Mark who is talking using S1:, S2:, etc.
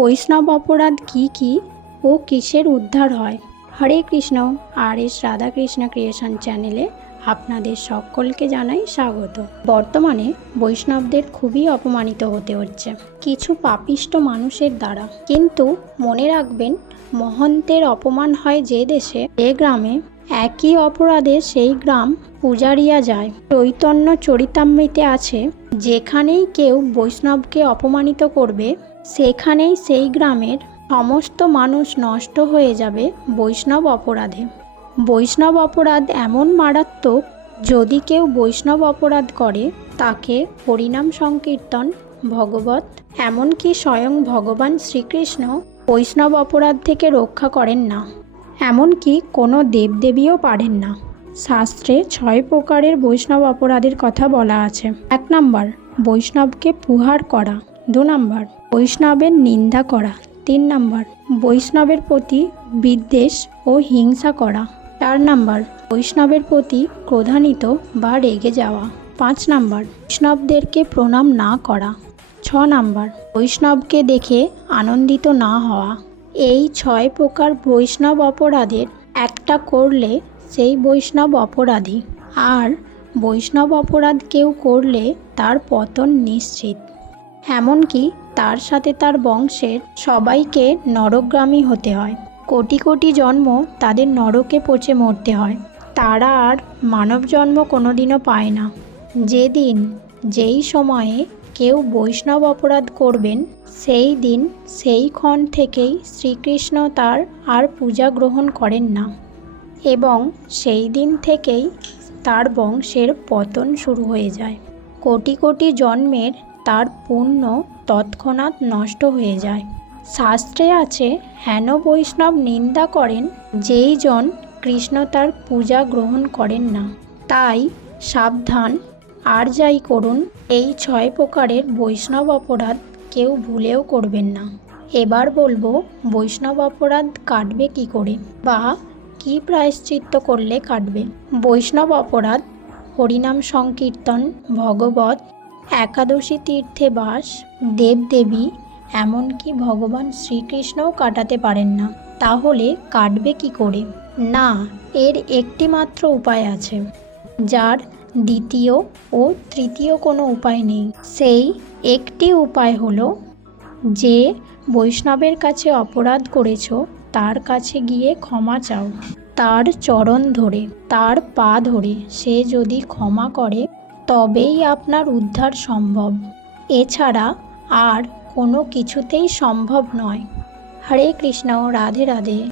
S1: বৈষ্ণব অপরাধ কি কি ও কিসের উদ্ধার হয়? Hare Krishna R S Radhakrishna creation চ্যানেলে আপনাদের সকলকে জানাই স্বাগত। বর্তমানে বৈষ্ণবদের খুবই অপমানিত হতে হচ্ছে কিছু পাপিষ্ট মানুষের দ্বারা। কিন্তু মনে রাখবেন, মহন্তের অপমান হয় যে দেশে, যে গ্রামে একই অপরাধে সেই গ্রাম পূজারিয়া যায়। চৈতন্য চরিতামৃতে আছে, যেখানেই কেউ বৈষ্ণবকে অপমানিত করবে, সেখানেই সেই গ্রামের সমস্ত মানুষ নষ্ট হয়ে যাবে বৈষ্ণব অপরাধে। বৈষ্ণব অপরাধ এমন মারাত্মক, যদি কেউ বৈষ্ণব অপরাধ করে, তাকে হরিনাম সংকীর্তন, ভগবত, এমনকি স্বয়ং ভগবান শ্রীকৃষ্ণ বৈষ্ণব অপরাধ থেকে রক্ষা করেন না। এমনকি কোনো দেবদেবীও পারেন না। শাস্ত্রে ছয় প্রকারের বৈষ্ণব অপরাধের কথা বলা আছে। এক নম্বর, বৈষ্ণবকে পুহার করা। দু নম্বর, বৈষ্ণবের নিন্দা করা। তিন নম্বর, বৈষ্ণবের প্রতি বিদ্বেষ ও হিংসা করা। চার নম্বর, বৈষ্ণবের প্রতি ক্রোধান্বিত বা রেগে যাওয়া। পাঁচ নম্বর, বৈষ্ণবদেরকে প্রণাম না করা। ছ নম্বর, বৈষ্ণবকে দেখে আনন্দিত না হওয়া। এই ছয় প্রকার বৈষ্ণব অপরাধের একটা করলে সেই বৈষ্ণব অপরাধী। আর বৈষ্ণব অপরাধ কেউ করলে তার পতন নিশ্চিত। এমনকি তার সাথে তার বংশের সবাইকে নরকগামী হতে হয়। কোটি কোটি জন্ম তাদের নরকে পচে মরতে হয়। তারা আর মানব জন্ম কোনোদিনও পায় না। যেদিন, যেই সময়ে কেউ বৈষ্ণব অপরাধ করবেন, সেই দিন সেই ক্ষণ থেকেই শ্রীকৃষ্ণ তার আর পূজা গ্রহণ করেন না। এবং সেই দিন থেকেই তার বংশের পতন শুরু হয়ে যায়। কোটি কোটি জন্মের তার পুণ্য তৎক্ষণাৎ নষ্ট হয়ে যায়। শাস্ত্রে আছে, হেন বৈষ্ণব নিন্দা করেন, যেই জন কৃষ্ণ তার পূজা গ্রহণ করেন না। তাই সাবধান আর যাই করুন, এই ছয় প্রকারের বৈষ্ণব অপরাধ কেউ ভুলেও করবেন না। এবার বলব, বৈষ্ণব অপরাধ কাটবে কি করে বা কি প্রায়শ্চিত্ত করলে কাটবে? বৈষ্ণব অপরাধ, হরিনাম সংকীর্তন, ভগবত, একাদশী তীর্থে বাস, দেবদেবী, এমনকি ভগবান শ্রীকৃষ্ণও কাটাতে পারেন না। তাহলে কাটবে কি করে? না, এর একটি মাত্র উপায় আছে, যার দ্বিতীয় ও তৃতীয় কোনো উপায় নেই। সেই একটি উপায় হলো, যে বৈষ্ণবের কাছে অপরাধ করেছ, তার কাছে গিয়ে ক্ষমা চাও। তার চরণ ধরে, তার পা ধরে সে যদি ক্ষমা করে, তবেই আপনার উদ্ধার সম্ভব। এছাড়া আর কোনো কিছুতেই সম্ভব নয়। হরে কৃষ্ণ, রাধে রাধে।